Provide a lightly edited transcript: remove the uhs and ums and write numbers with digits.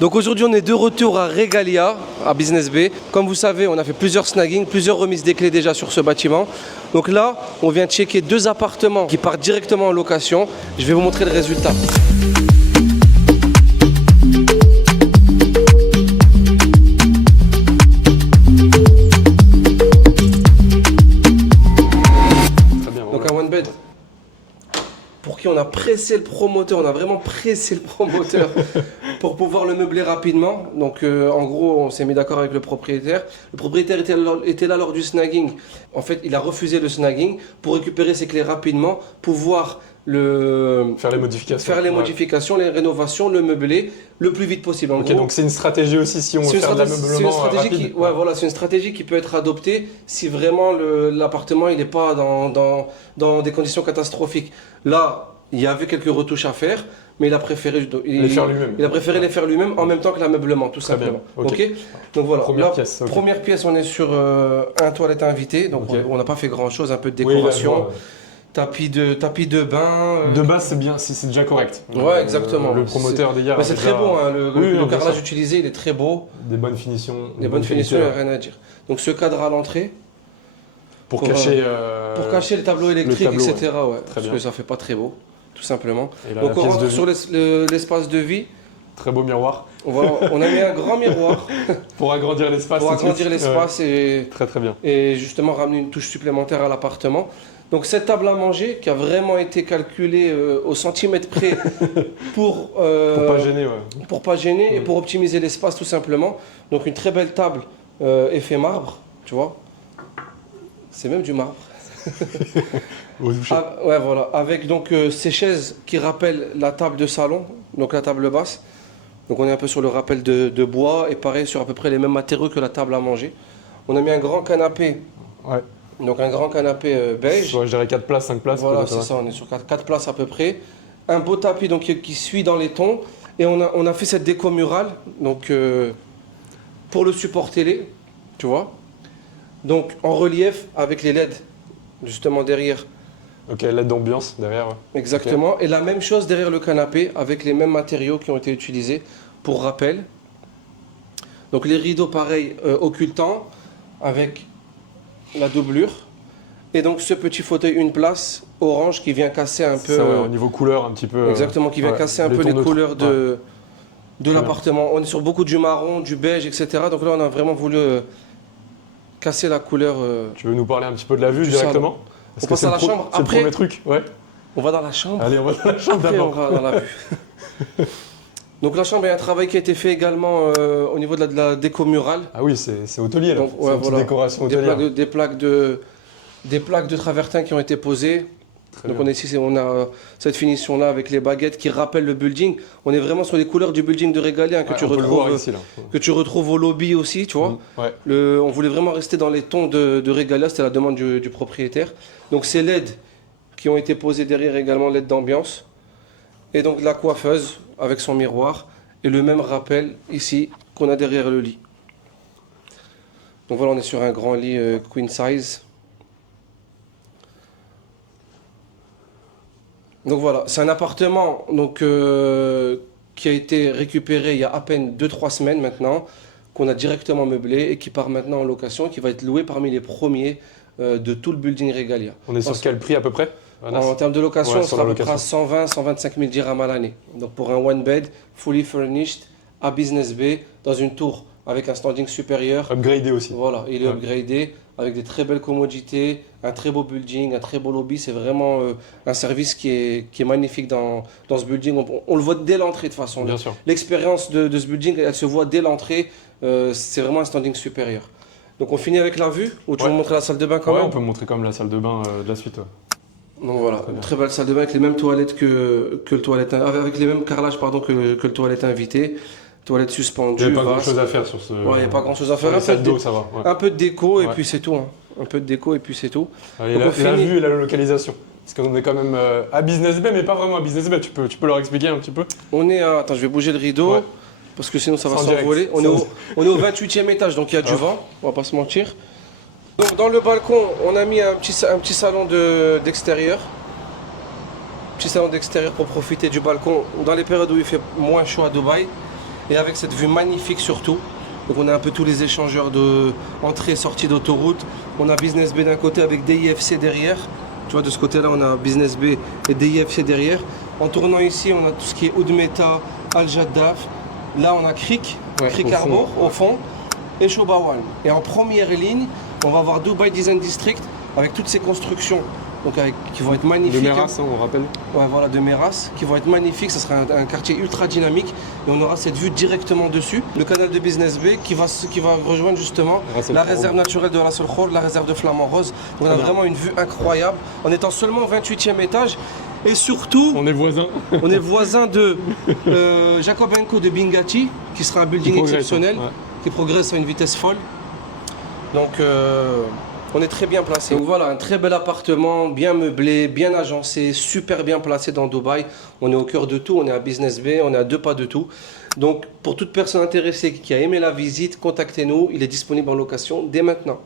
Donc aujourd'hui on est de retour à Regalia, à Business Bay. Comme vous savez, on a fait plusieurs snaggings, plusieurs remises des clés déjà sur ce bâtiment. Donc là, on vient checker 2 appartements qui partent directement en location. Je vais vous montrer le résultat. Donc un one bed pour qui on a pressé le promoteur, on a vraiment pressé le promoteur pour pouvoir le meubler rapidement. Donc en gros, on s'est mis d'accord avec le propriétaire. Le propriétaire était là lors du snagging. En fait, il a refusé le snagging pour récupérer ses clés rapidement, pouvoir faire les modifications, les rénovations, le meubler le plus vite possible. En ok, gros, donc c'est une stratégie aussi si on veut faire de l'ameublement rapide. C'est une stratégie qui peut être adoptée si vraiment l'appartement il n'est pas dans des conditions catastrophiques. Là, il y avait quelques retouches à faire, mais il a préféré les faire lui-même. Il a préféré les faire lui-même en même temps que l'ameublement, tout simplement. Okay. Donc voilà. Première pièce. Okay. Première pièce, on est sur un toilette invité, donc on n'a pas fait grand-chose, un peu de décoration. Oui, là, tapis de bain. De base, c'est bien, c'est déjà correct. Ouais, exactement. Le promoteur des gars. C'est très beau, hein, le carrelage utilisé, il est très beau. Des bonnes finitions. Des bonnes finitions, il n'y a rien à dire. Donc ce cadre à l'entrée. Pour cacher les tableaux électriques, etc. Ouais, parce bien. que ça fait pas très beau, tout simplement. Et là, donc on rentre sur l'espace de vie. Très beau miroir. On a mis un grand miroir. Pour agrandir l'espace. Pour agrandir l'espace et très bien. Et justement ramener une touche supplémentaire à l'appartement. Donc cette table à manger qui a vraiment été calculée au centimètre près pour pas gêner, pour pas gêner et pour optimiser l'espace tout simplement. Donc une très belle table effet marbre, tu vois. C'est même du marbre. Voilà, avec donc ces chaises qui rappellent la table de salon, donc la table basse. Donc on est un peu sur le rappel de bois et pareil sur à peu près les mêmes matériaux que la table à manger. On a mis un grand canapé. Ouais. Donc un grand canapé beige. Ouais, je dirais 4 places, 5 places. Voilà, c'est ça, on est sur 4 places à peu près. Un beau tapis donc, qui suit dans les tons. Et on a fait cette déco murale donc, pour le support télé, tu vois. Donc en relief avec les LED justement derrière. Ok, LED d'ambiance derrière. Ouais. Exactement. Okay. Et la même chose derrière le canapé avec les mêmes matériaux qui ont été utilisés pour rappel. Donc les rideaux pareil occultants avec la doublure. Et donc ce petit fauteuil une place orange qui vient casser un peu... Ça, au niveau couleur un petit peu... Exactement, qui vient casser un peu les couleurs de l'appartement. On est sur beaucoup du marron, du beige, etc. Donc là on a vraiment voulu casser la couleur... Tu veux nous parler un petit peu de la vue directement? On passe à la chambre. C'est le premier truc, ouais. On va dans la chambre. Allez, on va dans la chambre Après, d'abord. on va dans la vue. Donc la chambre, il y a un travail qui a été fait également au niveau de la déco murale. Ah oui, c'est hôtelier là. C'est une petite décoration hôtelière. Des plaques de travertin qui ont été posées. Donc on a cette finition là avec les baguettes qui rappellent le building. On est vraiment sur les couleurs du building de Regalia que tu retrouves au lobby aussi, tu vois. On voulait vraiment rester dans les tons de Regalia, c'était la demande du propriétaire. Donc ces LED qui ont été posés derrière également, LED d'ambiance. Et donc la coiffeuse avec son miroir et le même rappel ici qu'on a derrière le lit. Donc voilà, on est sur un grand lit queen size. Donc voilà, c'est un appartement donc, qui a été récupéré il y a à peine 2-3 semaines maintenant, qu'on a directement meublé et qui part maintenant en location et qui va être loué parmi les premiers de tout le building Regalia. On est sur quel prix à peu près? En termes de location, on sera à peu près à 120-125 000 dirhams à l'année. Donc pour un one bed, fully furnished, à Business Bay, dans une tour avec un standing supérieur. Upgradé aussi. Voilà, il est upgradé avec des très belles commodités, un très beau building, un très beau lobby. C'est vraiment un service qui est magnifique dans ce building. On le voit dès l'entrée de toute façon. Bien sûr. L'expérience de ce building, elle se voit dès l'entrée. C'est vraiment un standing supérieur. Donc on finit avec la vue, ou tu veux montrer la salle de bain quand même? On peut montrer comme la salle de bain de la suite. Donc voilà, une très belle salle de bain avec les mêmes toilettes que le toilette, avec les mêmes carrelages que le toilette invité, toilette suspendue. Il n'y a pas grand chose à faire sur ce. Ouais, il n'y a pas grand chose à faire. Un peu de déco et puis c'est tout. Hein. Un peu de déco et puis c'est tout. Et la vue et la localisation. Parce qu'on est quand même à Business Bay, mais pas vraiment à Business Bay. Tu peux leur expliquer un petit peu? On est à. Attends, je vais bouger le rideau. Ouais. Parce que sinon ça va s'envoler. On est au 28e étage, donc il y a du vent, on va pas se mentir. Donc dans le balcon, on a mis un petit salon d'extérieur. Petit salon d'extérieur pour profiter du balcon dans les périodes où il fait moins chaud à Dubaï. et avec cette vue magnifique surtout. Donc on a un peu tous les échangeurs de entrée et sortie d'autoroute. On a Business Bay d'un côté avec DIFC derrière. Tu vois, de ce côté-là, on a Business Bay et DIFC derrière. En tournant ici, on a tout ce qui est Oudmeta, Al Jaddaf. Là, on a Creek, Creek Harbour au fond, et Shobawan. Et en première ligne, on va voir Dubai Design District avec toutes ces constructions donc qui vont être magnifiques. De Meras, on rappelle. Ouais, voilà, de Meras, qui vont être magnifiques. Ce sera un quartier ultra dynamique et on aura cette vue directement dessus. Le canal de Business Bay qui va rejoindre justement la réserve naturelle de Ras El Khor, la réserve de Flamand Rose. Donc on a vraiment une vue incroyable en étant seulement au 28e étage. Et surtout, on est voisins. On est voisins de Jacob & Co de Bingati, qui sera un building exceptionnel, qui progresse à une vitesse folle. Donc on est très bien placé. Donc voilà, un très bel appartement, bien meublé, bien agencé, super bien placé dans Dubaï. On est au cœur de tout, on est à Business Bay, on est à 2 pas de tout. Donc pour toute personne intéressée qui a aimé la visite, contactez-nous, il est disponible en location dès maintenant.